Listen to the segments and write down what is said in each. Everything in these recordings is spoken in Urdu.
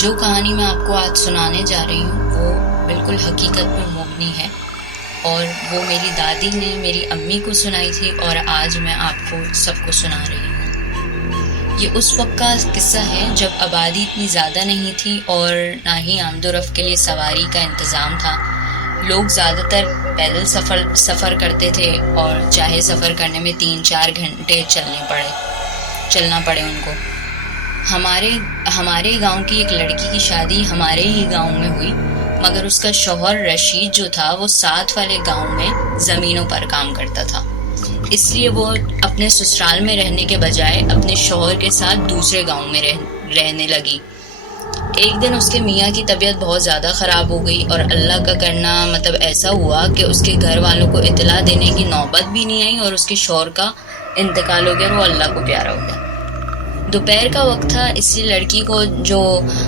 جو کہانی میں آپ کو آج سنانے جا رہی ہوں وہ بالکل حقیقت پر مبنی ہے، اور وہ میری دادی نے میری امی کو سنائی تھی اور آج میں آپ کو سب کو سنا رہی ہوں۔ یہ اس وقت کا قصہ ہے جب آبادی اتنی زیادہ نہیں تھی اور نہ ہی آمد و رفت کے لیے سواری کا انتظام تھا۔ لوگ زیادہ تر پیدل سفر کرتے تھے، اور چاہے سفر کرنے میں 3-4 گھنٹے چلنا پڑے ان کو۔ ہمارے گاؤں کی ایک لڑکی کی شادی ہمارے ہی گاؤں میں ہوئی، مگر اس کا شوہر رشید جو تھا وہ ساتھ والے گاؤں میں زمینوں پر کام کرتا تھا، اس لیے وہ اپنے سسرال میں رہنے کے بجائے اپنے شوہر کے ساتھ دوسرے گاؤں میں رہنے لگی۔ ایک دن اس کے میاں کی طبیعت بہت زیادہ خراب ہو گئی، اور اللہ کا کرنا ایسا ہوا کہ اس کے گھر والوں کو اطلاع دینے کی نوبت بھی نہیں آئی اور اس کے شوہر کا انتقال ہو گیا اور وہ اللہ کو پیارا ہو گیا۔ دوپہر کا وقت تھا، اس لیے لڑکی کو جو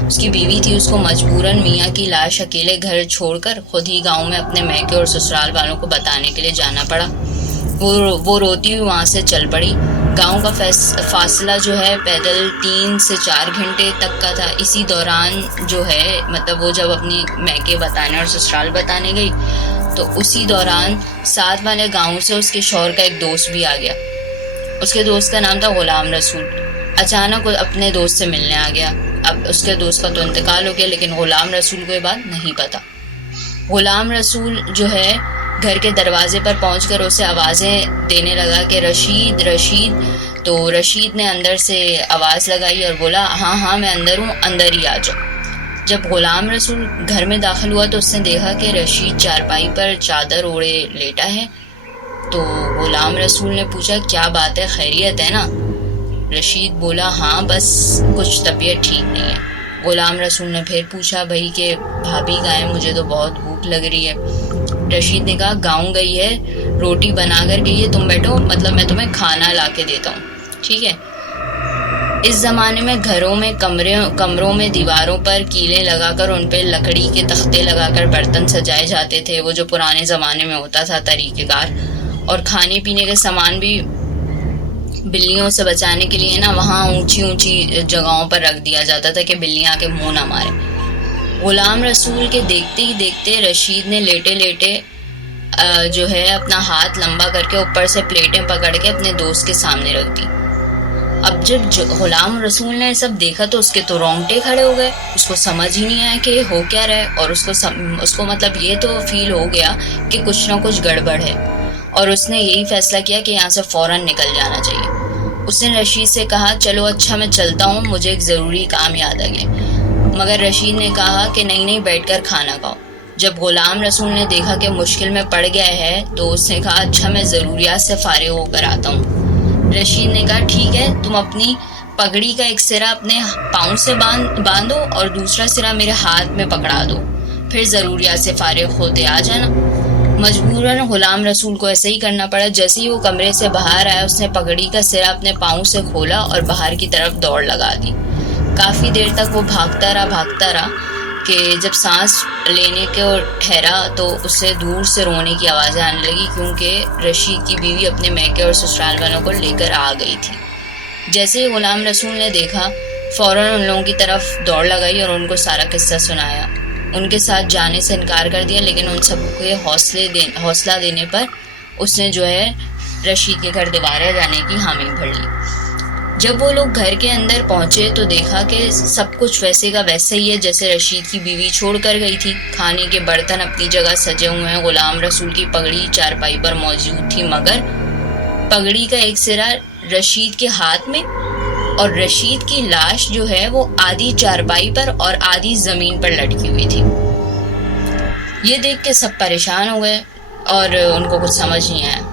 اس کی بیوی تھی اس کو مجبوراً میاں کی لاش اکیلے گھر چھوڑ کر خود ہی گاؤں میں اپنے میکے اور سسرال والوں کو بتانے کے لیے جانا پڑا۔ وہ روتی ہوئی وہاں سے چل پڑی۔ گاؤں کا فاصلہ جو ہے پیدل 3 سے 4 گھنٹے تک کا تھا۔ اسی دوران جو ہے وہ جب اپنی میکے بتانے اور سسرال بتانے گئی تو اسی دوران ساتھ والے گاؤں سے اس کے شوہر کا ایک دوست بھی آ گیا۔ اس کے دوست کا نام تھا غلام رسول۔ اچانک اپنے دوست سے ملنے آ گیا۔ اب اس کے دوست کا تو انتقال ہو گیا، لیکن غلام رسول کو یہ بات نہیں پتا۔ غلام رسول جو ہے گھر کے دروازے پر پہنچ کر اسے آوازیں دینے لگا کہ رشید رشید۔ تو رشید نے اندر سے آواز لگائی اور بولا ہاں میں اندر ہوں، اندر ہی آ جاؤ۔ جب غلام رسول گھر میں داخل ہوا تو اس نے دیکھا کہ رشید چارپائی پر چادر اوڑھے لیٹا ہے۔ تو غلام رسول نے پوچھا کیا بات ہے، خیریت ہے نا؟ رشید بولا ہاں بس کچھ طبیعت ٹھیک نہیں ہے۔ غلام رسول نے پھر پوچھا بھائی کہ بھابھی کہاں ہے، مجھے تو بہت بھوک لگ رہی ہے۔ رشید نے کہا گاؤں گئی ہے، روٹی بنا کر گئی ہے، تم بیٹھو، میں تمہیں کھانا لا کے دیتا ہوں، ٹھیک ہے۔ اس زمانے میں گھروں میں کمروں میں دیواروں پر کیلیں لگا کر ان پہ لکڑی کے تختے لگا کر برتن سجائے جاتے تھے، وہ جو پرانے زمانے میں ہوتا تھا طریقہ کار۔ اور کھانے پینے کے سامان بھی بلیوں سے بچانے کے لیے وہاں اونچی جگہوں پر رکھ دیا جاتا تھا کہ بلیاں کے منہ نہ مارے۔ غلام رسول کے دیکھتے ہی دیکھتے رشید نے لیٹے جو ہے اپنا ہاتھ لمبا کر کے اوپر سے پلیٹیں پکڑ کے اپنے دوست کے سامنے رکھ دی۔ اب جب غلام رسول نے سب دیکھا تو اس کے تو رونگٹے کھڑے ہو گئے، اس کو سمجھ ہی نہیں آیا کہ یہ ہو کیا رہا ہے، اور اس کو یہ تو فیل ہو گیا کہ کچھ نہ کچھ گڑبڑ ہے، اور اس نے یہی فیصلہ کیا کہ یہاں سے فوراً نکل جانا چاہیے۔ اس نے رشید سے کہا چلو اچھا میں چلتا ہوں، مجھے ایک ضروری کام یاد آ گیا۔ مگر رشید نے کہا کہ نہیں بیٹھ کر کھانا کھاؤ۔ جب غلام رسول نے دیکھا کہ مشکل میں پڑ گیا ہے تو اس نے کہا اچھا میں ضروریات سے فارغ ہو کر آتا ہوں۔ رشید نے کہا ٹھیک ہے، تم اپنی پگڑی کا ایک سرا اپنے پاؤں سے باندھو اور دوسرا سرا میرے ہاتھ میں پکڑا دو، پھر ضروریات سے فارغ ہوتے آ جانا۔ مجبوراً غلام رسول کو ایسا ہی کرنا پڑا۔ جیسے ہی وہ کمرے سے باہر آیا اس نے پگڑی کا سرا اپنے پاؤں سے کھولا اور باہر کی طرف دوڑ لگا دی۔ کافی دیر تک وہ بھاگتا رہا کہ جب سانس لینے کو ٹھہرا تو اسے دور سے رونے کی آوازیں آنے لگی، کیونکہ رشید کی بیوی اپنے میکے اور سسرال والوں کو لے کر آ گئی تھی۔ جیسے ہی غلام رسول نے دیکھا فوراً ان لوگوں کی طرف دوڑ لگائی اور ان کو سارا قصہ سنایا۔ ان کے ساتھ جانے سے انکار کر دیا، لیکن ان سب کو حوصلہ دینے پر اس نے جو ہے رشید کے گھر دوبارہ جانے کی حامی بھر لی۔ جب وہ لوگ گھر کے اندر پہنچے تو دیکھا کہ سب کچھ ویسے کا ویسے ہی ہے جیسے رشید کی بیوی چھوڑ کر گئی تھی۔ کھانے کے برتن اپنی جگہ سجے ہوئے ہیں، غلام رسول کی پگڑی چارپائی پر موجود تھی، مگر پگڑی کا ایک سرا رشید کے ہاتھ میں، اور رشید کی لاش جو ہے وہ آدھی چارپائی پر اور آدھی زمین پر لٹکی ہوئی تھی۔ یہ دیکھ کے سب پریشان ہو گئے اور ان کو کچھ سمجھ نہیں آیا۔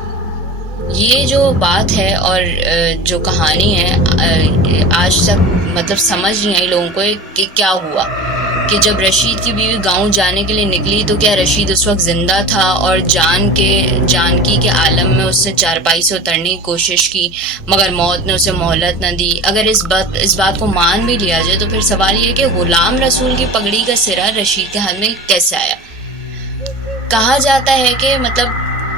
یہ جو بات ہے اور جو کہانی ہے آج تک سمجھ نہیں آئی لوگوں کو کہ کیا ہوا، کہ جب رشید کی بیوی گاؤں جانے کے لیے نکلی تو کیا رشید اس وقت زندہ تھا اور جانکی کے عالم میں اس نے چارپائی سے اترنے کی کوشش کی، مگر موت نے اسے مہلت نہ دی۔ اگر اس بات کو مان بھی لیا جائے تو پھر سوال یہ کہ غلام رسول کی پگڑی کا سرا رشید کے ہاتھ میں کیسے آیا؟ کہا جاتا ہے کہ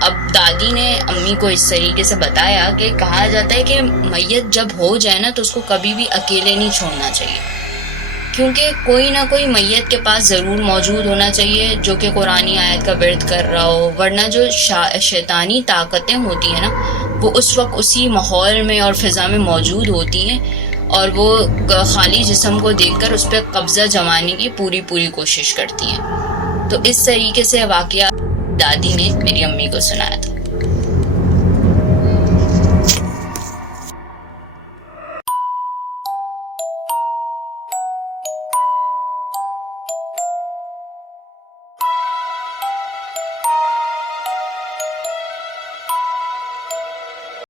اب دادی نے امی کو اس طریقے سے بتایا کہ کہا جاتا ہے کہ میت جب ہو جائے نا تو اس کو کبھی بھی اکیلے نہیں چھوڑنا چاہیے، کیونکہ کوئی نہ کوئی میت کے پاس ضرور موجود ہونا چاہیے جو کہ قرآنی آیت کا ورد کر رہا ہو، ورنہ جو شیطانی طاقتیں ہوتی ہیں نا وہ اس وقت اسی ماحول میں اور فضا میں موجود ہوتی ہیں، اور وہ خالی جسم کو دیکھ کر اس پہ قبضہ جمانے کی پوری کوشش کرتی ہیں۔ تو اس طریقے سے واقعہ دادی نے میری امی کو سنایا تھا۔